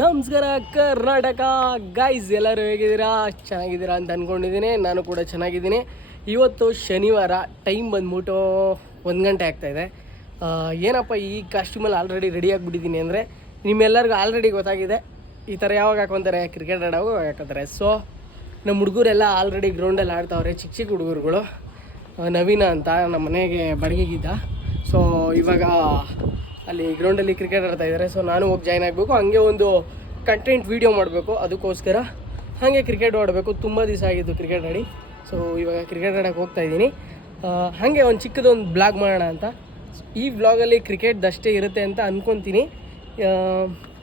ನಮಸ್ಕಾರ ಕರ್ನಾಟಕ ಗೈಸ್, ಎಲ್ಲರೂ ಹೇಗಿದ್ದೀರಾ? ಚೆನ್ನಾಗಿದ್ದೀರಾ ಅಂತ ಅಂದ್ಕೊಂಡಿದ್ದೀನಿ. ನಾನು ಕೂಡ ಚೆನ್ನಾಗಿದ್ದೀನಿ. ಇವತ್ತು ಶನಿವಾರ, ಟೈಮ್ ಬಂದ್ಬಿಟ್ಟು 1 ಗಂಟೆ ಆಗ್ತಾಯಿದೆ. ಏನಪ್ಪ ಈ ಕಾಸ್ಟ್ಯೂಮಲ್ಲಿ ಆಲ್ರೆಡಿ ರೆಡಿ ಆಗಿಬಿಟ್ಟಿದ್ದೀನಿ ಅಂದರೆ ನಿಮ್ಮೆಲ್ಲರಿಗೂ ಆಲ್ರೆಡಿ ಗೊತ್ತಾಗಿದೆ ಈ ಥರ ಯಾವಾಗ ಹಾಕೊತಾರೆ, ಕ್ರಿಕೆಟ್ ಆಡೋವಾಗ ಹಾಕೋತಾರೆ. ಸೊ ನಮ್ಮ ಹುಡುಗರೆಲ್ಲ ಆಲ್ರೆಡಿ ಗ್ರೌಂಡಲ್ಲಿ ಆಡ್ತಾವ್ರೆ, ಚಿಕ್ಕ ಚಿಕ್ಕ ಹುಡುಗರುಗಳು. ನವೀನ ಅಂತ ನಮ್ಮ ಮನೆಗೆ ಬಾಡಿಗೆಗಿದ್ದ. ಸೊ ಇವಾಗ ಅಲ್ಲಿ ಗ್ರೌಂಡಲ್ಲಿ ಕ್ರಿಕೆಟ್ ಆಡ್ತಾ ಇದ್ದಾರೆ. ಸೊ ನಾನು ಹೋಗಿ ಜಾಯ್ನ್ ಆಗಬೇಕು. ಹಾಗೆ ಒಂದು ಕಂಟೆಂಟ್ ವೀಡಿಯೋ ಮಾಡಬೇಕು, ಅದಕ್ಕೋಸ್ಕರ ಹಾಗೆ ಕ್ರಿಕೆಟ್ ಆಡಬೇಕು. ತುಂಬ ದಿವಸ ಆಗಿತ್ತು ಕ್ರಿಕೆಟ್ ಆಡಿ. ಸೊ ಇವಾಗ ಕ್ರಿಕೆಟ್ ಆಡೋಕ್ಕೆ ಹೋಗ್ತಾಯಿದ್ದೀನಿ. ಹಾಗೆ ಒಂದು ಚಿಕ್ಕದೊಂದು ಬ್ಲಾಗ್ ಮಾಡೋಣ ಅಂತ. ಈ ಬ್ಲಾಗಲ್ಲಿ ಕ್ರಿಕೆಟ್ದಷ್ಟೇ ಇರುತ್ತೆ ಅಂತ ಅಂದ್ಕೊತೀನಿ.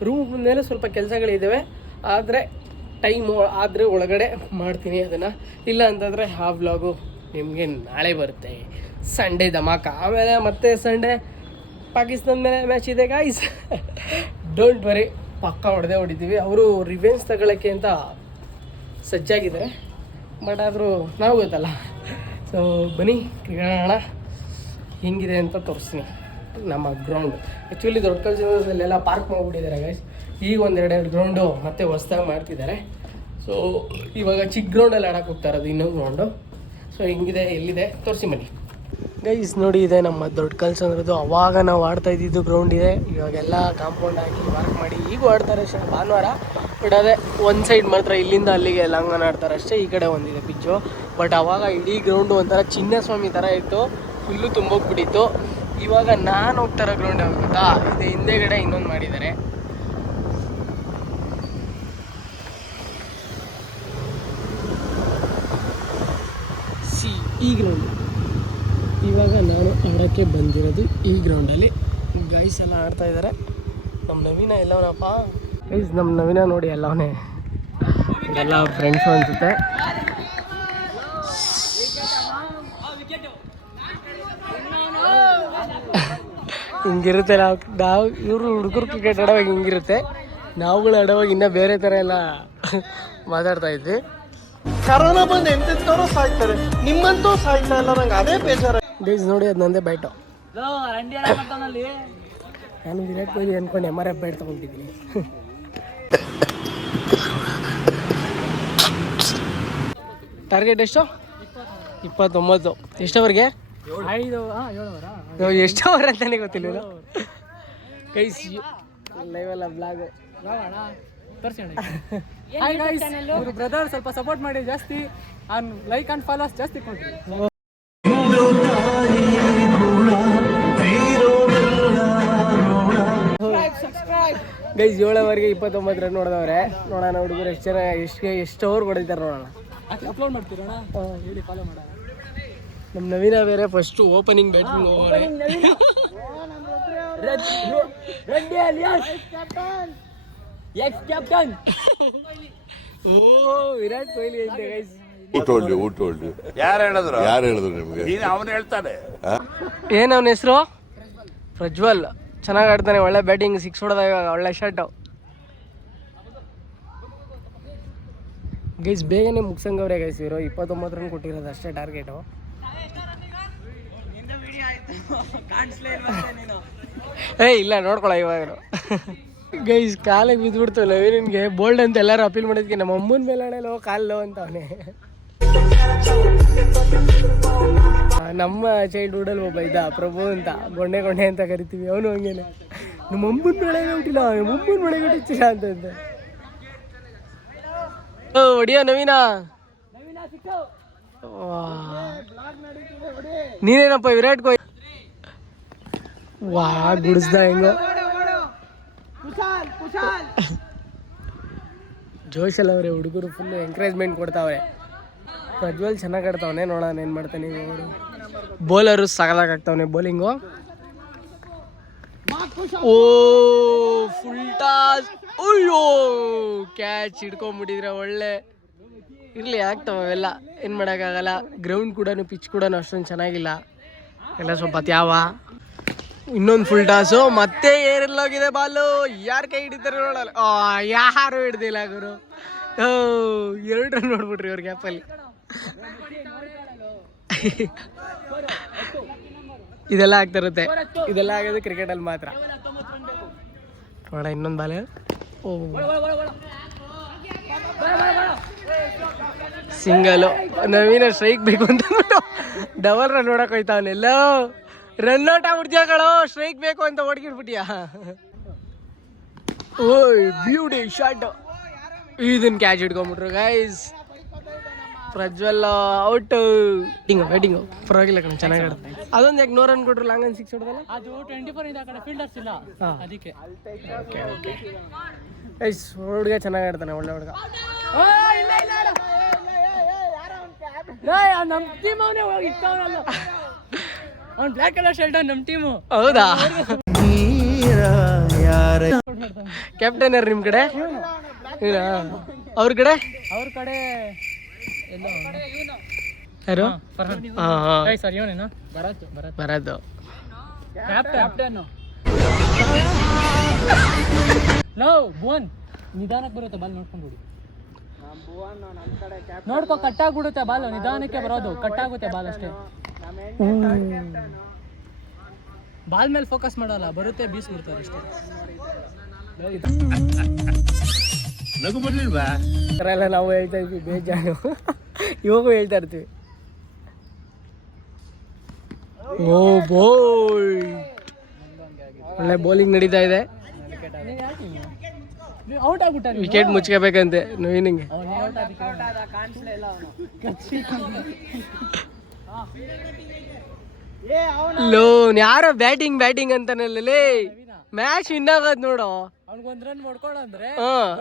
ರೂಮ್ ಮೇಲೆ ಸ್ವಲ್ಪ ಕೆಲಸಗಳಿದ್ದಾವೆ, ಆದರೆ ಟೈಮು ಆದರೆ ಒಳಗಡೆ ಮಾಡ್ತೀನಿ ಅದನ್ನು. ಇಲ್ಲ ಅಂತಂದರೆ ಆ ಬ್ಲಾಗು ನಿಮಗೆ ನಾಳೆ ಬರುತ್ತೆ. ಸಂಡೇ ಧಮಾಕ. ಆಮೇಲೆ ಮತ್ತೆ ಸಂಡೇ ಪಾಕಿಸ್ತಾನ ಮೇಲೆ ಮ್ಯಾಚ್ ಇದೆ ಗಾಯ್ಸ್. ಡೋಂಟ್ ವರಿ, ಪಕ್ಕ ಹೊಡಿತೀವಿ. ಅವರು ರಿವೆಂಜ್ ತಗೊಳ್ಳೋಕ್ಕೆ ಅಂತ ಸಜ್ಜಾಗಿದ್ದಾರೆ. ಬಟ್ ಆದರೂ ನಾವು ಗೊತ್ತಲ್ಲ. ಸೊ ಬನ್ನಿ ಕ್ರಿಕೆಟ್ ಆಡೋಣ. ಹೆಂಗಿದೆ ಅಂತ ತೋರಿಸ್ತೀನಿ ನಮ್ಮ ಗ್ರೌಂಡ್. ಆ್ಯಕ್ಚುಲಿ ದೊಡ್ಡ ಕಲ್ಚರಲ್ಲೆಲ್ಲ ಪಾರ್ಕ್ ಮಾಡಿಬಿಟ್ಟಿದ್ದಾರೆ ಗೈಸ್. ಈಗ ಒಂದೆರಡು ಗ್ರೌಂಡು ಮತ್ತೆ ಹೊಸ್ದಾಗಿ ಮಾಡ್ತಿದ್ದಾರೆ. ಸೊ ಇವಾಗ ಚಿಕ್ಕ ಗ್ರೌಂಡಲ್ಲಿ ಆಡೋಕೆ ಹೋಗ್ತಾ ಇರೋದು, ಇನ್ನೊಂದು ಗ್ರೌಂಡು. ಸೊ ಹೆಂಗಿದೆ, ಎಲ್ಲಿದೆ ತೋರಿಸಿ ಬನ್ನಿ ಗೈಸ್. ನೋಡಿ, ಇದೆ ನಮ್ಮ ದೊಡ್ಡ ಕಲ್ಸಂದ್ರದ್ದು. ಅವಾಗ ನಾವು ಆಡ್ತಾ ಇದ್ದಿದ್ದು ಗ್ರೌಂಡ್ ಇದೆ. ಇವಾಗೆಲ್ಲ ಕಾಂಪೌಂಡ್ ಹಾಕಿ ವರ್ಕ್ ಮಾಡಿ ಈಗೂ ಆಡ್ತಾರೆ ಭಾನುವಾರ. ಬಟ್ ಅದೇ ಒಂದು ಸೈಡ್ ಮಾತ್ರ ಇಲ್ಲಿಂದ ಅಲ್ಲಿಗೆ ಲಾಂಗನ್ ಆಡ್ತಾರೆ ಅಷ್ಟೇ. ಈ ಕಡೆ ಒಂದಿದೆ ಪಿಚ್ಚು. ಬಟ್ ಅವಾಗ ಇಡೀ ಗ್ರೌಂಡು ಒಂಥರ ಚಿನ್ನಸ್ವಾಮಿ ಥರ ಇತ್ತು, ಫುಲ್ಲು ತುಂಬೋಗ್ಬಿಟ್ಟಿತ್ತು. ಇವಾಗ ನಾನು ಹೋಗ್ತಾರೋ ಗ್ರೌಂಡ್ ಯಾವಾಗ ಗೊತ್ತಾ, ಇದೆ ಹಿಂದೆಗಡೆ ಇನ್ನೊಂದು ಮಾಡಿದ್ದಾರೆ. ಈ ಗ್ರೌಂಡ್ ಇವಾಗ ನಾನು ಆಡೋಕ್ಕೆ ಬಂದಿರೋದು ಈ ಗ್ರೌಂಡಲ್ಲಿ. ಗೈಸ್ ಎಲ್ಲ ಆಡ್ತಾ ಇದ್ದಾರೆ. ನಮ್ಮ ನವೀನ ಎಲ್ಲವನಪ್ಪ ಗೈಸ್, ನಮ್ಮ ನವೀನ ನೋಡಿ ಎಲ್ಲವನೇ. ಎಲ್ಲ ಫ್ರೆಂಡ್ಸು ಅನಿಸುತ್ತೆ. ಹಿಂಗಿರುತ್ತೆ ನಾವು ಇವರು ಹುಡುಗರು ಕ್ರಿಕೆಟ್ ಆಡೋವಾಗ ಹಿಂಗಿರುತ್ತೆ. ನಾವುಗಳು ಆಡೋವಾಗ ಇನ್ನೂ ಬೇರೆ ಥರ ಎಲ್ಲ ಮಾತಾಡ್ತಾ ಇದ್ವಿ. ಕರೋನಾ ಬಂದು ಎಂತೆಂಥವ್ರು ಸಾಯ್ತಾರೆ, ನಿಮ್ಮಂತೂ ಸಾಯ್ತಾ ಇಲ್ಲ. ನಂಗೆ ಅದೇ ಬೇಜಾರ ಗೈಸ್. ನೋಡಿ, ಅದು ನಂದೇ ಬ್ಯಾಟು. ನಾನು ವಿರಾಟ್ ಕೊಹ್ಲಿ ಅಂದ್ಕೊಂಡು MRF ಬ್ಯಾಟ್ ತೊಗೊಂಡಿದ್ದೀನಿ. ಟಾರ್ಗೆಟ್ ಎಷ್ಟು? 29. ಎಷ್ಟವರೆಗೆ? 5 ಎಷ್ಟವರೆ ಅಂತಾನೆ ಗೊತ್ತಿಲ್ಲ ಗೈಸ್. ಲೈವೆಲ್ಲ ಬ್ಲಾಗ್ ಇವರು ಬ್ರದರ್ ಸ್ವಲ್ಪ ಸಪೋರ್ಟ್ ಮಾಡಿ ಜಾಸ್ತಿ. ಲೈಕ್ ಅಂಡ್ ಫಾಲೋಸ್ ಜಾಸ್ತಿ ಕೊಡ್ರಿ ಗೈಸ್. 7 ಓವರ್ಗೆ 29 ರನ್ ಹೊಡೆದವ್ರೆ. ನೋಡೋಣ ಹುಡುಗರು ಎಷ್ಟು ಜನ ಎಷ್ಟು ಓವರ್ ಹೊಡಿತಾರೆ ನೋಡೋಣ. ಅಪ್ಲೋಡ್ ಮಾಡ್ತೀರಣ್ಣ, ಹೇಳಿ ಫಾಲೋ ಮಾಡೋಣ. ನಮ್ಮ ನವೀನ ಬೇರೆ ಫಸ್ಟು ಓಪನಿಂಗ್ ಬ್ಯಾಟಿಂಗ್ ಹೋಗೋಣ. ಓ ವಿರಾಟ್ ಕೊಹ್ಲಿ ಐತೆ ಗೈಸ್. ಯಾರು ಹೇಳಿದ್ರು ನಿಮ್ಗೆ? ಅವನು ಹೇಳ್ತಾನೆ. ಏನು ಅವನ ಹೆಸರು? ಪ್ರಜ್ವಲ್. ಚೆನ್ನಾಗಿ ಆಡ್ತಾನೆ, ಒಳ್ಳೆ ಬ್ಯಾಟಿಂಗ್, 6 ಹೊಡೆದ ಇವಾಗ, ಒಳ್ಳೆ ಶಾಟು ಗೈಸ್. ಬೇಗನೆ ಮುಗ್ಸಂಗವ್ರೆ ಗೈಸ್. ಇರೋ 29 ರನ್ ಕೊಟ್ಟಿರೋದು ಅಷ್ಟೇ ಟಾರ್ಗೆಟು. ಇಲ್ಲ ನೋಡ್ಕೊಳ ಇವಾಗ ಗೈಸ್. ಕಾಲಿಗೆ ಬಿದ್ದುಬಿಡ್ತು ನವೀನಿಗೆ. ಬೋಲ್ಡ್ ಅಂತ ಎಲ್ಲರೂ ಅಪೀಲ್ ಮಾಡಿದ್ಕೆ ನಮ್ಮ ಅಮ್ಮನ ಮೇಲೆ ಆಡಲ್ಲೋ ಕಾಲು ಅಂತ ಅವನೇ. ನಮ್ಮ ಚೈಲ್ಡ್ಹುಡಲ್ಲಿ ಒಬ್ಬ ಇದ್ದ, ಪ್ರಭು ಅಂತ, ಗೊಂಡೆ ಅಂತ ಕರಿತೀವಿ. ಅವನು ಹಂಗೇನೆ, ನಮ್ಮ ಅಮ್ಮನ ಬೆಳೆಗೆ ಹುಟ್ಟಿಲ್ಲ, ನಮ್ಮ ಅಮ್ಮನ ಬೆಳೆಗೆ ಹುಟ್ಟಿಲ್ಲ ಅಂತಂದ. ಹೊಡಿಯೋ ನವೀನ. ನೀನೇನಪ್ಪ ವಿರಾಟ್ ಕೊಹ್ಲಿ ವಾ ಗುಡಿಸ್ದ ಹೆಂಗೋ. ಜೋಶಲ್ ಅವರೇ ಹುಡುಗರು ಫುಲ್ಲು ಎಂಕರೇಜ್ಮೆಂಟ್ ಕೊಡ್ತಾವ್ರೆ. ಪ್ರಜ್ವಲ್ ಚೆನ್ನಾಗಿ ಆಡ್ತಾವನೆ, ನೋಡೋಣ ಏನು ಮಾಡ್ತಾನೆ ಇವರು. ಬೌಲರು ಸಾಕಾಗ್ತಾವನೆ ಬೌಲಿಂಗು. ಓ ಫುಲ್ ಟಾಸ್. ಅಯ್ಯೋ ಕ್ಯಾಚ್ ಹಿಡ್ಕೊಂಬಿಟ್ಟಿದ್ರೆ ಒಳ್ಳೆ. ಇರಲಿ, ಆಗ್ತಾವ ಅವೆಲ್ಲ, ಏನು ಮಾಡೋಕ್ಕಾಗಲ್ಲ. ಗ್ರೌಂಡ್ ಕೂಡ, ಪಿಚ್ ಕೂಡ ಅಷ್ಟೊಂದು ಚೆನ್ನಾಗಿಲ್ಲ, ಎಲ್ಲ ಸ್ವಲ್ಪ ತ್ಯಾವ. ಇನ್ನೊಂದು ಫುಲ್ ಟಾಸು, ಮತ್ತೆ ಏರೆಲ್ಲೋಗಿದೆ ಬಾಲು. ಯಾರು ಕೈ ಹಿಡಿತಾರೆ ನೋಡಲ್ಲ. ಯಾರು ಹಿಡ್ದಿಲ್ಲ ಗುರು. 2 ರನ್ ನೋಡ್ಬಿಟ್ರಿ ಅವ್ರ ಗ್ಯಾಪಲ್ಲಿ. ಇದೆಲ್ಲ ಆಗ್ತಿರುತ್ತೆ. ಇದೆಲ್ಲ ಆಗೋದು ಕ್ರಿಕೆಟಲ್ಲಿ ಮಾತ್ರ. ನೋಡ ಇನ್ನೊಂದು ಬಾಲ್. ಸಿಂಗಲು. ನವೀನ ಸ್ಟ್ರೈಕ್ ಬೇಕು ಅಂತ ಡಬಲ್ ರನ್ ನೋಡಕ್ ಹೋಯ್ತಾವನೆಲ್ಲ. ರನ್ ಔಟ್ ಆಗ್ಬಿಡ್ತೀಯ ಕಳೋ, ಸ್ಟ್ರೈಕ್ ಬೇಕು ಅಂತ ಹೊಡ್ಗಿಡ್ಬಿಟ್ಟಿಯಾ. ಓಯ್ ಬ್ಯೂಟಿ ಶಾಟ್. ಇದನ್ನ ಕ್ಯಾಚ್ ಹಿಡ್ಕೊಂಡ್ಬಿಟ್ರು ಗೈಸ್. ಪ್ರಜ್ವಲ್ ಔಟ್. ಬ್ಯಾಟಿಂಗು ಪರವಾಗಿಲ್ಲ ಕಣ, ಚೆನ್ನಾಗಿ ಆಡ್ತಾರೆ. ಅದೊಂದು ಯಾಕೆ 100 ರನ್ ಕೊಟ್ರು, ಲಾಂಗ್ 6 ಹೊಡೆದಲ್ಲ. ಅದು 24 ಇಂದ ಆ ಕಡೆ ಫೀಲ್ಡರ್ಸ್ ಇಲ್ಲ, ಅದಕ್ಕೆ. ಗೈಸ್ ಹುಡುಗ ಚೆನ್ನಾಗಿ ಆಡ್ತಾನೆ, ಒಳ್ಳೆ ಹುಡುಗ. ನಮ್ಮ ಟೀಮ್ ಅವನೇ ಹೋಗಿ ಇಟ್ಟವನಲ್ಲ, ಅವ್ನು ಬ್ಲ್ಯಾಕ್ ಕಲರ್ ಶರ್ಟ್ ನಮ್ಮ ಟೀಮು. ಹೌದಾ? ಕ್ಯಾಪ್ಟನ್ ಯಾರು ನಿಮ್ಮ ಕಡೆ? ಅವ್ರ ಕಡೆ ಎಲ್ಲ ಯಾರು? ಸರ್ ಇವನೇನು ಬರದು ಕ್ಯಾಪ್ಟನ್. ಲೋ ಭುವನ್, ನಿಧಾನಕ್ಕೆ ಬರುತ್ತೆ ಬಾಲ್, ನೋಡ್ಕೊಂಡು ಬಿಡಿ. ನೋಡ್ಕೊ, ಕಟ್ಟಾಗ್ಬಿಡುತ್ತೆ ಬಾಲ್, ನಿಧಾನಕ್ಕೆ ಬರೋದು, ಕಟ್ಟಾಗುತ್ತೆ ಬಾಲ್ ಅಷ್ಟೇ. ಬಾಲ್ ಮೇಲೆ ಫೋಕಸ್ ಮಾಡಲ್ಲ, ಬರುತ್ತೆ ಬೀಸ್ಬಿಡ್ತಾರೆ ಅಷ್ಟೇ. ನಗು ಬರ್ಲಿಲ್ವಾ? ಎಲ್ಲ ನಾವು ಹೇಳ್ತಾ ಇದ್ವಿ ಬೇಜಾನು, ಇವಾಗೂ ಹೇಳ್ತಾ ಇರ್ತೀವಿ. ಓ ಬೋಯ್, ಒಳ್ಳೆ ಬೌಲಿಂಗ್ ನಡೀತಾ ಇದೆ. ಔಟ್ ಆಗ್ಬಿಟ್ಟ, ವಿಕೆಟ್ ಮುಚ್ಕೋಬೇಕಂತೆ ನವೀನಿಂಗೆ. ಲೋನ್ ಯಾರೋ ಬ್ಯಾಟಿಂಗ್ ಅಂತಾನಲ್ಲೇ, ಮ್ಯಾಚ್ ವಿನ್ ಆಗೋದ್ ನೋಡು. ಅವ್ನಿಗೊಂದ್ ರನ್ ಹೊಡ್ಕೊಳಂದ್ರೆ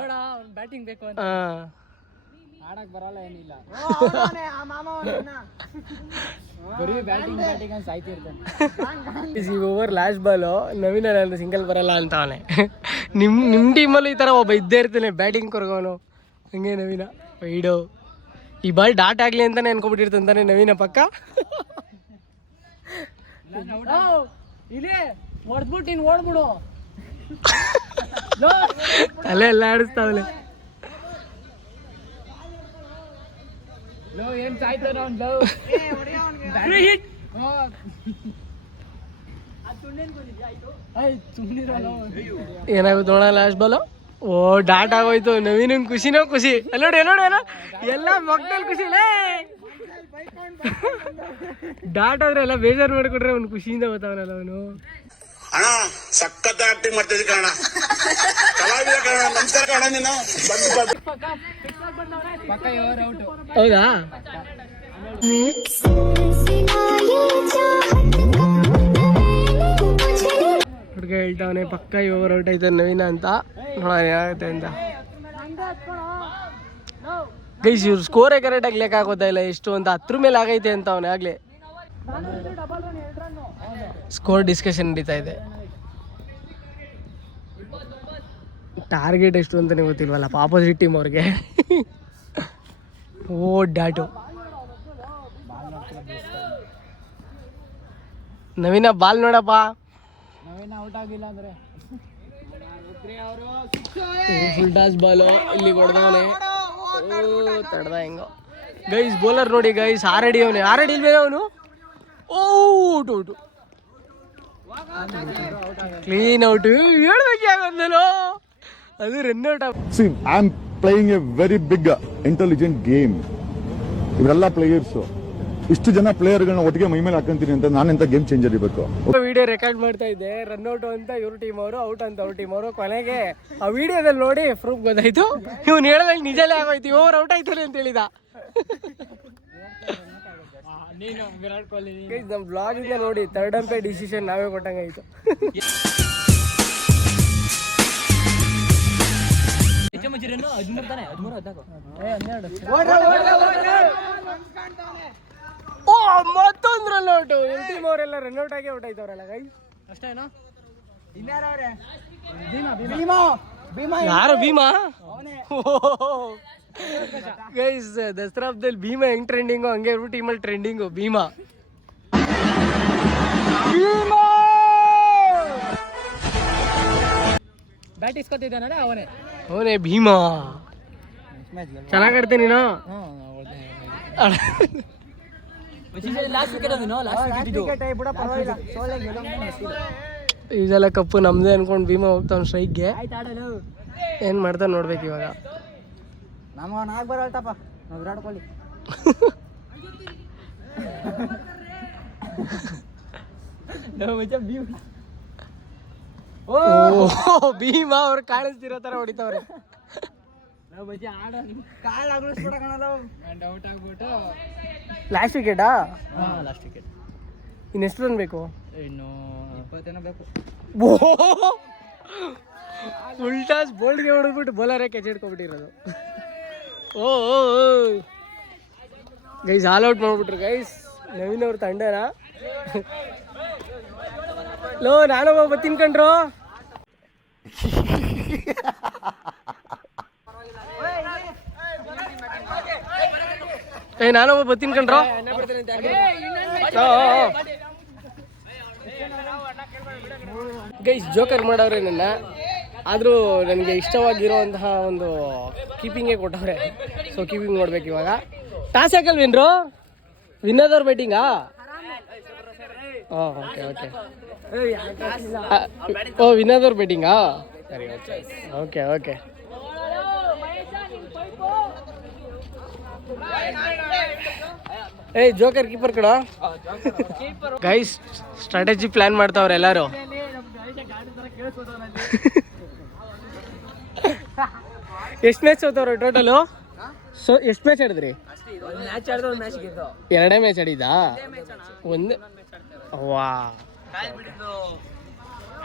ಬೇಡ, ಅವ್ನ್ ಬ್ಯಾಟಿಂಗ್ ಬೇಕು ಅಂತ. ಆಡಕ್ ಬರಲ್ಲ, ಏನಿಲ್ಲ, ಬರೀ ಬ್ಯಾಟಿಂಗ್ ಅಂತ ಸಾಯ್ತಿರ್ತಾನೆ. ಓವರ್ ಲಾಸ್ಟ್ ಬಾಲು ನವೀನ ನಾನು ಸಿಂಗಲ್ ಬರಲ್ಲ ಅಂತ ಅವನೇ. ನಿಮ್ಮ ಟೀಮಲ್ಲೂ ಈ ಥರ ಒಬ್ಬ ಇದ್ದೇ ಇರ್ತಾನೆ ಬ್ಯಾಟಿಂಗ್ ಕೊರ್ಗೋನು, ಹಂಗೆ ನವೀನ ವೈಡು. ಈ ಬಾಲ್ ಡಾಟ್ ಆಗಲಿ ಅಂತಾನೆ ಅನ್ಕೊಬಿಟ್ಟಿರ್ತಾನೆ ನವೀನ ಪಕ್ಕ. ಇಲ್ಲೇ ಹೊಡೆದ್ಬಿಟ್ಟು ಇನ್ನು ಓಡ್ಬಿಡು. ತಲೆ ಎಲ್ಲ ಆಡಿಸ್ತಾವಲೆ. ಏನ್ ಸಾಯ್ತಾನ ಅವ್ನು. ಏನಾಗುತ್ತೆ ನೋಡ ಲಾಸ್ಟ್ ಬಾಲು. ಓ ಡಾಟ್ ಆಗೋಯ್ತು. ನವೀನ ಖುಷಿನೋ ಖುಷಿ. ಎಲ್ಲೋಡಿ ಎಲ್ಲ ಮಕ್ಕಳಲ್ಲಿ ಖುಷಿಲೇ. ಡಾಟ್ ಆದ್ರೆ ಎಲ್ಲ ಬೇಜಾರು ಮಾಡಿಕೊಟ್ರೆ ಅವ್ನು ಖುಷಿಯಿಂದ ಬರ್ತಾವನಲ್ಲ ಅವನು. ಅಣ್ಣ ಸಖತ್ ಆಕ್ಟಿಂಗ್ ಮಾಡ್ತಿದ್ದಿ ಕಣ, ಕಲಾವಿದ ಕಣ. ನಮಸ್ಕಾರ ಕಣ, ನೀನು ಹೌದಾ? ಹುಡುಗ ಹೇಳ್ತಾವನೆ ಪಕ್ಕ ಓವರ್ ಔಟ್ ಆಯ್ತು ನವೀನ ಅಂತ. ನೋಡೋಣ ಏನಾಗುತ್ತೆ ಅಂತ. ಗೈಸ್ ಇವ್ರು ಸ್ಕೋರೇ ಕರೆಕ್ಟಾಗಿ ಲೆಕ್ಕ ಹಾಕೋತಾ ಇಲ್ಲ ಎಷ್ಟು ಅಂತ. 10 ಮೇಲೆ ಆಗೈತೆ ಅಂತ ಅವನೇ ಆಗ್ಲೇ. ಸ್ಕೋರ್ ಡಿಸ್ಕಷನ್ ನಡೀತಾ ಇದೆ. ಟಾರ್ಗೆಟ್ ಎಷ್ಟು ಅಂತಾನೆ ಗೊತ್ತಿಲ್ವಲ್ಲ ಆಪೋಸಿಟ್ ಟೀಮ್ ಅವ್ರಿಗೆ. ಓ ಡಾಟು. ನವೀನ ಬಾಲ್ ನೋಡಪ್ಪ. ನವೀನ ಔಟ್ ಆಗಿಲ್ಲ ಅಂದ್ರೆ ಫುಲ್ ಟಾಸ್ ಬಾಲು ಇಲ್ಲಿ ಹೊಡೆದವನೆ. ತಡ್ದ ಹೆಂಗೋ. ಗೈಸ್ ಬೌಲರ್ ನೋಡಿ ಗೈಸ್, ಆರಡಿ ಅವನೇ. ಆರಡಿ ಇಲ್ವೇ ಅವನು. Out clean out. ಹೇಳ್ಬೇಕು ಯಾಕಂದಲೋ, ಅದು run out. See, I'm playing a very big intelligent game. ಇವರೆಲ್ಲ ಪ್ಲೇಯರ್ಸ್, ಇಷ್ಟು ಜನ ಪ್ಲೇಯರ್ಗಳನ್ನ ಒಟ್ಟಿಗೆ ಮೈ ಮೇಲೆ ಹಾಕೊಂತೀನಿ ಅಂತ ನಾನೆಂತ ಗೇಮ್ ಚೇಂಜರ್ ಇರಬೇಕು. ವಿಡಿಯೋ ರೆಕಾರ್ಡ್ ಮಾಡ್ತಾ ಇದ್ದೆ, ರನ್ ಔಟ್ ಅಂತ ಇವ್ರ ಟೀಮ್ ಅವರು, ಔಟ್ ಅಂತ ಅವ್ರ ಟೀಮ್ ಅವರು. ಕೊನೆಗೆ ಆ ವಿಡಿಯೋದಲ್ಲಿ ನೋಡಿ ಪ್ರೂಫ್ ಗೊತ್ತಾಯ್ತು. ಇವ್ನು ಹೇಳ್ದಾಗ ನಿಜಲೇ ಆಗೋಯ್ತು, ಓವರ್ ಔಟ್ ಆಯ್ತಲ್ಲ ಅಂತ ಹೇಳಿದ. ನೀನು ವಿರಾಟ್ ಕೊಹ್ಲಿ ನಮ್ಮ ಬ್ಲಾಗ್ ಇಂದ ನೋಡಿ ಥರ್ಡ್ ಅಂಪೈರ್ ಡಿಸಿಷನ್ ನಾವೇ ಕೊಟ್ಟಂಗಾಯ್ತು. ಓ ಮತ್ತೊಂದು ರನ್ ಔಟ್. ಟೀಮ್ ಅವರೆಲ್ಲ ರನ್ ಔಟ್ ಆಗಿ ಔಟ್ ಆಯ್ತವ್ರಲ್ಲ ಗೈ. ಅಷ್ಟೇನಾ? ಯಾರು ಭೀಮಾ? ಗೈಸ್ ದಸರಾ ಹಬ್ಬದಲ್ಲಿ ಭೀಮಾ ಹೆಂಗ್ ಟ್ರೆಂಡಿಂಗು ಹಂಗೆ ಇವ್ರ ಟೀಮಲ್ಲಿ ಟ್ರೆಂಡಿಂಗು ಭೀಮಾ. ಬ್ಯಾಟ್ ಇಸ್ಕೊತಿದ್ದಾನೆ ಅವನೇ ಭೀಮಾ. ಚೆನ್ನಾಗಿ ಆಡ್ತೇನೆ ನೀನು. ಇದೆಲ್ಲ ಕಪ್ಪು ನಮ್ದೇ ಅನ್ಕೊಂಡು ಭೀಮಾ ಹೋಗ್ತಾವ್ ಸ್ಟ್ರೈಕ್ಗೆ. ಏನು ಮಾಡ್ತಾನೆ ನೋಡ್ಬೇಕು ಇವಾಗ. ನಮ್ಗೆ ಆಗ ಬರಲ್ತಪ್ಪ ನಾವು ವಿರಾಟ್ ಕೊಹ್ಲಿ. ಓ ಭೀಮಾ ಅವ್ರು ಕಾಣಿಸ್ತಿರೋ ಥರ ಹೊಡಿತಾವ್ರೆ. ಲಾಸ್ಟ್ ವಿಕೆಟಾ? Last wicket. ಇನ್ನೆಷ್ಟು ರನ್ ಬೇಕು? ಇನ್ನು 20 ಬೇಕು. ಉಲ್ಟಾಸ್ ಬೋಲ್ಡ್ಗೆ ಹೊಡೆದ್ಬಿಟ್ಟು ಬೌಲರೇ ಕ್ಯಾಚ್ ಹಿಡ್ಕೊಬಿಟ್ಟಿರೋದು. ಓ ಗೈಸ್ ಆಲ್ ಔಟ್ ಮಾಡ್ಬಿಟ್ರು ಗೈಸ್ ನವೀನ್ ಅವ್ರ ತಂಡನ. ಲೋ ನಾನೊಬ್ಬ ಬರ್ತೀನಿ ಕಣ್ರು. ನಾನೊಬ್ಬ ಬರ್ತೀನಿ ಕಣ್ರು. ಗೈಸ್ ಜೋಕರ್ ಮಾಡವ್ರೆ ನನ್ನ, ಆದರೂ ನನಗೆ ಇಷ್ಟವಾಗಿರೋಂತಹ ಒಂದು ಕೀಪಿಂಗೇ ಕೊಟ್ಟವ್ರೆ. ಸೊ ಕೀಪಿಂಗ್ ನೋಡ್ಬೇಕು ಇವಾಗ. ಟಾಸ್ ಹಾಕಲ್ವೇನ್ರು? ವಿನ್ನದವ್ರ ಬ್ಯಾಟಿಂಗಾ? Okay okay. ಓ ವಿನ್ನದವ್ರ ಬ್ಯಾಟಿಂಗಾ? ಸರಿ ಓಕೆ ಓಕೆ. ಏಯ್ ಜೋಕರ್ ಕೀಪರ್ ಕಡ. ಗೈಸ್ ಸ್ಟ್ರಾಟಜಿ ಪ್ಲಾನ್ ಮಾಡ್ತಾವ್ರೆ ಎಲ್ಲರೂ. ಎಷ್ಟು ಮ್ಯಾಚ್ ಸೋತವ್ರೆ ಟೋಟಲು? ಎಷ್ಟು ಮ್ಯಾಚ್ ಆಡಿದ್ರಿ? ಎರಡೇ ಮ್ಯಾಚ್ ಆಡಿದಾ? ಒಂದು ವಾ.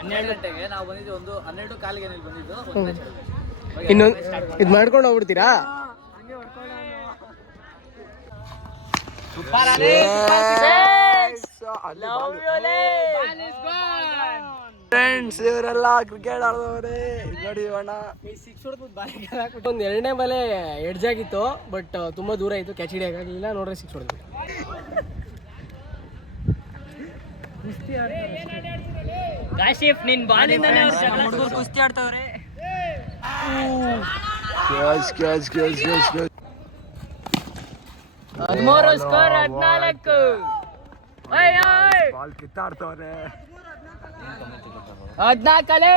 12 ಗಂಟೆಗೆ ನಾವು ಬಂದಿದ್ದು, 12 ಕಾಲಿಗೆ ಬಂದಿದ್ದು. ಇನ್ನೊಂದು ಇದು ಮಾಡ್ಕೊಂಡು ಹೋಗ್ಬಿಡ್ತೀರಾ? ಫ್ರೆಂಡ್ಸ್ ಇವರೆಲ್ಲ ಕ್ರಿಕೆಟ್ ಆಡೋರೆ ನೋಡಿ ಅಣ್ಣ. ಒಂದು ಎರಡನೇ ಬಾಲೆ ಎಡ್ಜ್ ಆಗಿತ್ತು, ಬಟ್ ತುಂಬಾ ದೂರ ಇತ್ತು, ಕ್ಯಾಚ್ ಹಿಡಿಯೋಕ್ಕಾಗಲಿಲ್ಲ. ನೋಡ್ರೆ 6 ಹೊಡೆದ್ಬಿಟ್ಟು. ಕಾಶಿಫ್ ನಿನ್ ಬಾಲಿಂದನೇ ಕುಸ್ತಿ ಆಡ್ತಾವ್ರೆ. Catch 13 score 14. ಬಾಲ್ ಕಿತ್ತಾಡ್ತವ್ರೆ. 14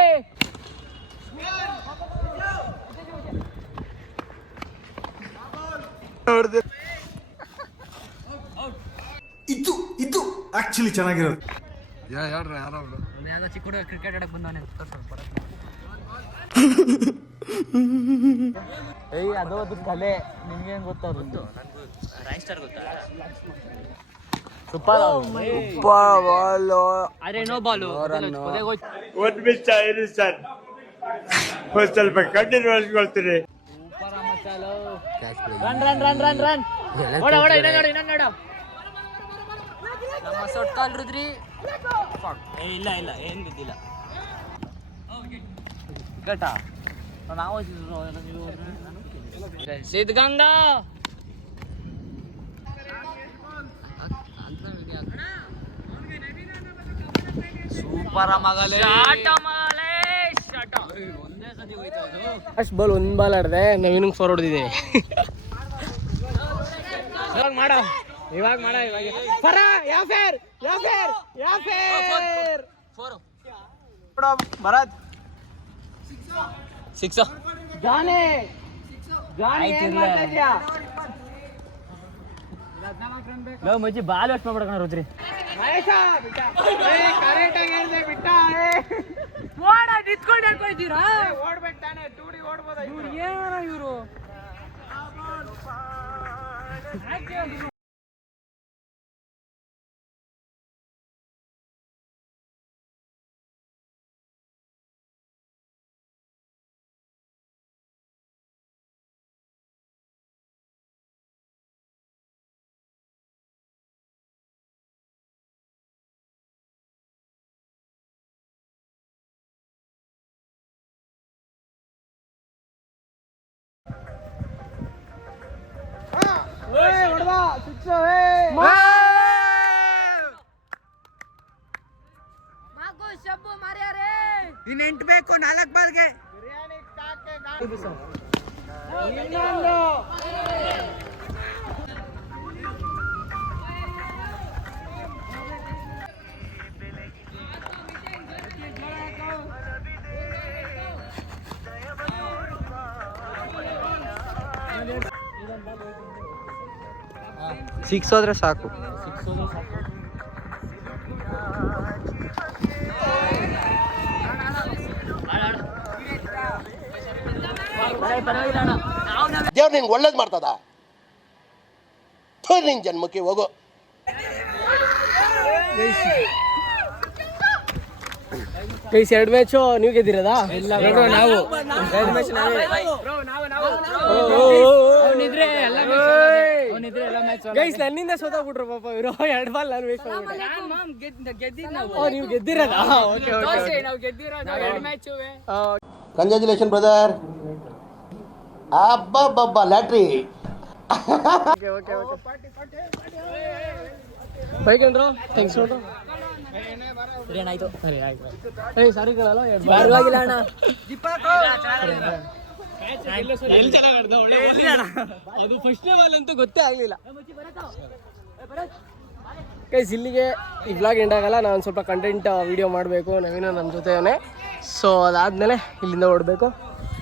ಇದು ಆಕ್ಚುಲಿ ಚೆನ್ನಾಗಿರೋದು. ಚಿಕ್ಕ ಹುಡುಗ ಕ್ರಿಕೆಟ್ ಆಡಕ್ ಬಂದವನೆ. ಅದು ಕಲೆ ನಿಮ್ಗೆ ಹೆಂಗ್ ಗೊತ್ತಾಗುತ್ತೆ? ರಾಯ್ಸ್ಟಾರ್ ಗೊತ್ತಾ? ಅರೆ ನೋ ಬಾಲು. ಒಂದ್ ಮಿಸ್ ಇರಿ ಸರ್, ಸ್ವಲ್ಪ ಕಣ್ಣೀರು ಒಳಸ್ಕೊಳ್ತೀರಿ. Run run run run run. ಓಡ ಓಡ, ಇನ್ನೊಂದು ನೋಡು. ನಮ್ಮ ಸೊಟ್ಕಾಲ್ ರುದ್ರಿ. ಇಲ್ಲ ಇಲ್ಲ ಏನ್ ಬಿದ್ದಿಲ್ಲ. ಗಟ್ಟ ನಾವು ಸಿದ್ಧಗಂಗಾ. ಸೂಪರ್ ಮಗಲೇ. ಅಷ್ಟು ಬಾಲ್ ಒಂದು ಬಾಲ್ ಆಡಿದೆ, ನವೀನಿಗೆ 4 ಹೊಡೆದಿದೆ. ಇವಾಗ ಮಾಡ ಭರತ್ 6. ಮಜ್ಜಿ ಬಾಲ್ ವೇಸ್ಟ್ ಮಾಡ್ಬಿಡೋಣ ರುದ್ರಿ. ನಿಂತ್ಕೊಂಡು ಹೇಳ್ಕೊಳ್ತೀರಾ? ಓಡ್ಬೇಕು ತಾನೆ, 2D ಓಡ್ಬೋದ? ಏನ ಇವರು? ಇನ್ನು 8 ಬೇಕು 4 ಬಾಲ್ಗೆ. 6 ಹೋದ್ರೆ ಸಾಕು. ದೇವ್ರು ನಿನ್ಗೆ ಒಳ್ಳೇದು ಮಾಡ್ತದ ನಿನ್ ಜನ್ಮಕ್ಕೆ ಹೋಗೋ. ಗೈಸ್ 2 ಮ್ಯಾಚು ನೀವು ಗೆದ್ದಿರೋದಾ? ನಾವು ಗೈಸ್ ನನ್ನಿಂದ ಸೋತಾಗ್ಬಿಟ್ರು ಪಾಪ ಇವರು. 2 ಬಾಲ್ ನಾನು ವೇಸ್ಟ್ ಮಾಡ್ಬಿಟ್ಟೆ. ನೀವು ಗೆದ್ದಿರೋದಾ? Congratulation brother. ಅಬ್ಬಬ್ಬಬ್ಬ ಲ್ಯಾಟ್ರಿ. ಬೈಕಂಡ್ರು ಥ್ಯಾಂಕ್ಸ್ ನೋಡ್ರು. ಸರಿ ಆಯ್ತು. ಸಾರಿ ಕಣಲ್ಲ ಅದು ಫಸ್ಟ್ನೇ ಬಾಲ್ ಅಂತೂ ಗೊತ್ತೇ ಆಗಲಿಲ್ಲ. ಗೈಸ್ ಇಲ್ಲಿಗೆ ಈ ವ್ಲಾಗ್ ಎಂಡ್ ಆಗಲ್ಲ. ನಾನು ಸ್ವಲ್ಪ ಕಂಟೆಂಟ್ ವಿಡಿಯೋ ಮಾಡಬೇಕು. ನವೀನ ನಮ್ಮ ಜೊತೆನೇ. ಸೊ ಅದಾದಮೇಲೆ ಇಲ್ಲಿಂದ ಓಡಬೇಕು.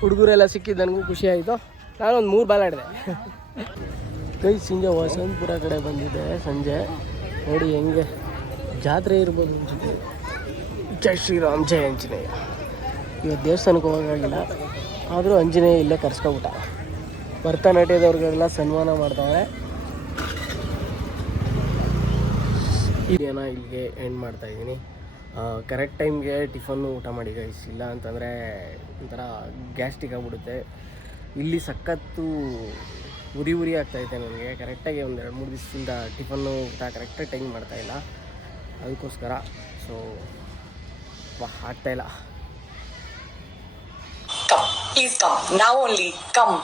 ಹುಡುಗರೆಲ್ಲ ಸಿಕ್ಕಿದ್ದು ನನಗೂ ಖುಷಿ ಆಯಿತು. ನಾನೊಂದು 3 ಬಾಲ್ ಆಡಿದೆ. ಗೈಸ್ ಹಿಂಗೆ ವಸಂತಪುರ ಕಡೆ ಬಂದಿದ್ದೆ ಸಂಜೆ. ನೋಡಿ ಹೆಂಗೆ ಜಾತ್ರೆ ಇರ್ಬೋದು ಅನ್ಸುತ್ತೆ. ಜೈ ಶ್ರೀರಾಮ್ ಜೈ ಆಂಜನೇಯ. ಇವತ್ತು ದೇವಸ್ಥಾನಕ್ಕೆ ಹೋಗೋಕ್ಕಾಗಿಲ್ಲ, ಆದರೂ ಆಂಜನೇಯ ಇಲ್ಲೇ ಕರ್ಸ್ಕೊಬಿಟ್ಟ. ಭರತನಾಟ್ಯದವ್ರಿಗೆಲ್ಲ ಸನ್ಮಾನ ಮಾಡ್ತಾವೆ. ಇದೇನೋ ಇಲ್ಲಿಗೆ ಎಂಡ್ ಮಾಡ್ತಾಯಿದ್ದೀನಿ. ಕರೆಕ್ಟ್ ಟೈಮ್ಗೆ ಟಿಫನ್ನು ಊಟ ಮಾಡಿ ಗೈಸ್. ಇಲ್ಲ ಅಂತಂದರೆ ಒಂಥರ ಗ್ಯಾಸ್ಟ್ರಿಕ್ ಆಗಿಬಿಡುತ್ತೆ. ಇಲ್ಲಿ ಸಖತ್ತು ಉರಿ ಆಗ್ತಾಯಿದೆ ನನಗೆ. ಕರೆಕ್ಟಾಗಿ ಒಂದು 2-3 ದಿವಸದಿಂದ ಟಿಫನ್ನು ಊಟ ಕರೆಕ್ಟಾಗಿ ಟೈಮ್ ಮಾಡ್ತಾಯಿಲ್ಲ. ಅದಕ್ಕೋಸ್ಕರ ಸೊ ಆಗ್ತಾಯಿಲ್ಲ. Come, please come. Now only come.